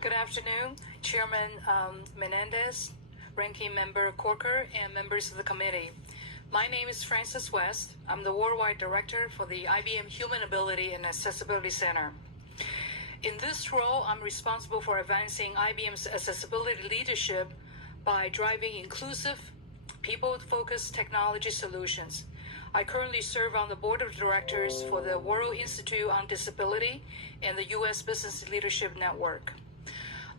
Good afternoon, Chairman Menendez, Ranking Member Corker, and members of the committee. My name is Francis West. I'm the Worldwide Director for the IBM Human Ability and Accessibility Center. In this role, I'm responsible for advancing IBM's accessibility leadership by driving inclusive, people-focused technology solutions. I currently serve on the board of directors for the World Institute on Disability and the U.S. Business Leadership Network.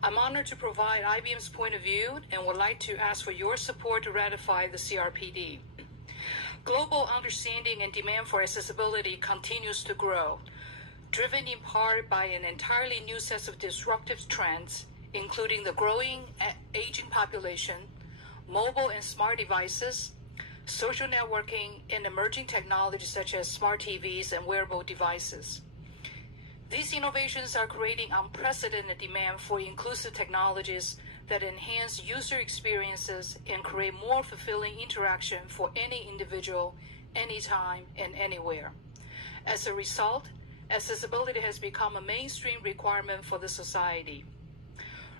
I'm honored to provide IBM's point of view and would like to ask for your support to ratify the CRPD. Global understanding and demand for accessibility continues to grow, driven in part by an entirely new set of disruptive trends, including the growing aging population, mobile and smart devices, social networking, and emerging technologies such as smart TVs and wearable devices. These innovations are creating unprecedented demand for inclusive technologies that enhance user experiences and create more fulfilling interaction for any individual, anytime, and anywhere. As a result, accessibility has become a mainstream requirement for the society.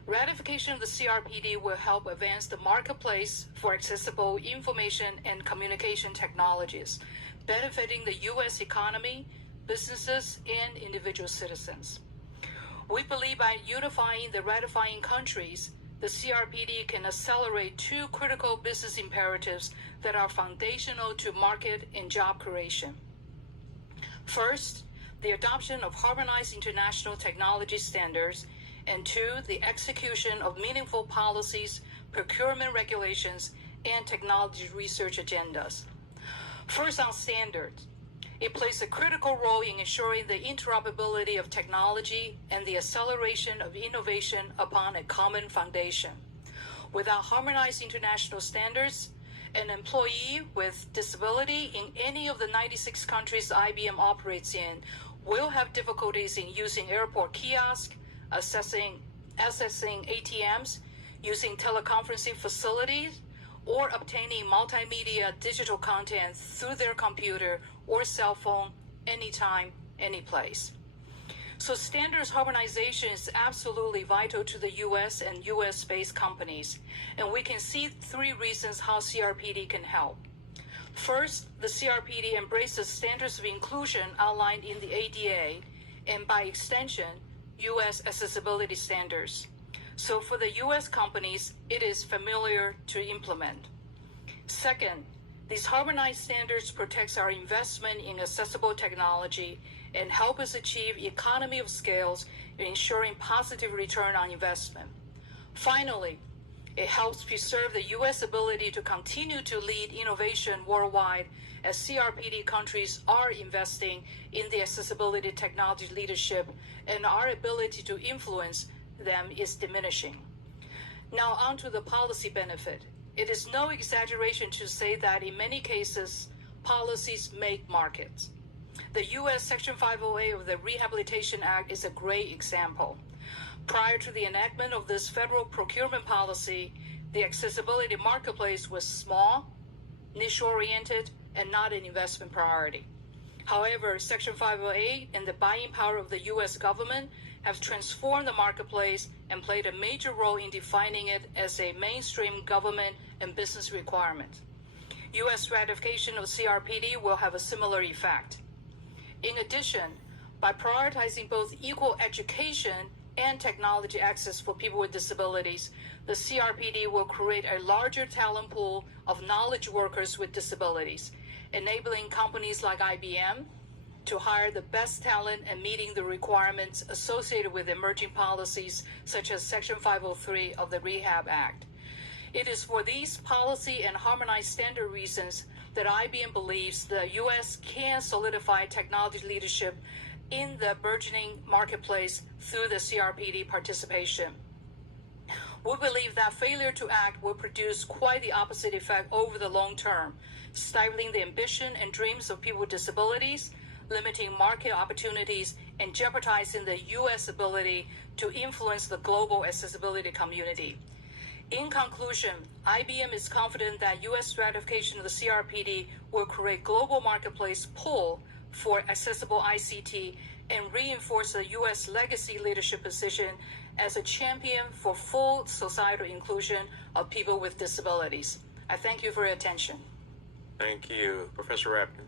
Ratification of the CRPD will help advance the marketplace for accessible information and communication technologies, benefiting the U.S. economy, businesses, and individual citizens. We believe by unifying the ratifying countries, the CRPD can accelerate two critical business imperatives that are foundational to market and job creation. First, the adoption of harmonized international technology standards, and two, the execution of meaningful policies, procurement regulations, and technology research agendas. First, on standards. It plays a critical role in ensuring the interoperability of technology and the acceleration of innovation upon a common foundation. Without harmonized international standards, an employee with disability in any of the 96 countries IBM operates in will have difficulties in using airport kiosks, accessing ATMs, using teleconferencing facilities, or obtaining multimedia digital content through their computer or cell phone anytime, anyplace. So standards harmonization is absolutely vital to the U.S. and U.S.-based companies, and we can see three reasons how CRPD can help. First, the CRPD embraces standards of inclusion outlined in the ADA, and by extension, U.S. accessibility standards. So for the U.S. companies, it is familiar to implement. Second, these harmonized standards protect our investment in accessible technology and help us achieve economy of scales in ensuring positive return on investment. Finally, it helps preserve the U.S. ability to continue to lead innovation worldwide as CRPD countries are investing in the accessibility technology leadership, and our ability to influence them is diminishing. Now on to the policy benefit. It is no exaggeration to say that in many cases, policies make markets. The U.S. Section 508 of the Rehabilitation Act is a great example. Prior to the enactment of this federal procurement policy, the accessibility marketplace was small, niche-oriented, and not an investment priority. However, Section 508 and the buying power of the U.S. government have transformed the marketplace and played a major role in defining it as a mainstream government and business requirement. U.S. ratification of CRPD will have a similar effect. In addition, by prioritizing both equal education and technology access for people with disabilities, the CRPD will create a larger talent pool of knowledge workers with disabilities, enabling companies like IBM to hire the best talent and meeting the requirements associated with emerging policies such as Section 503 of the Rehab Act. It is for these policy and harmonized standard reasons that IBM believes the U.S. can solidify technology leadership in the burgeoning marketplace through the CRPD participation. We believe that failure to act will produce quite the opposite effect over the long term, stifling the ambition and dreams of people with disabilities, limiting market opportunities, and jeopardizing the U.S. ability to influence the global accessibility community. In conclusion, IBM is confident that U.S. ratification of the CRPD will create global marketplace pull for accessible ICT and reinforce the U.S. legacy leadership position as a champion for full societal inclusion of people with disabilities. I thank you for your attention. Thank you. Professor Rapkin.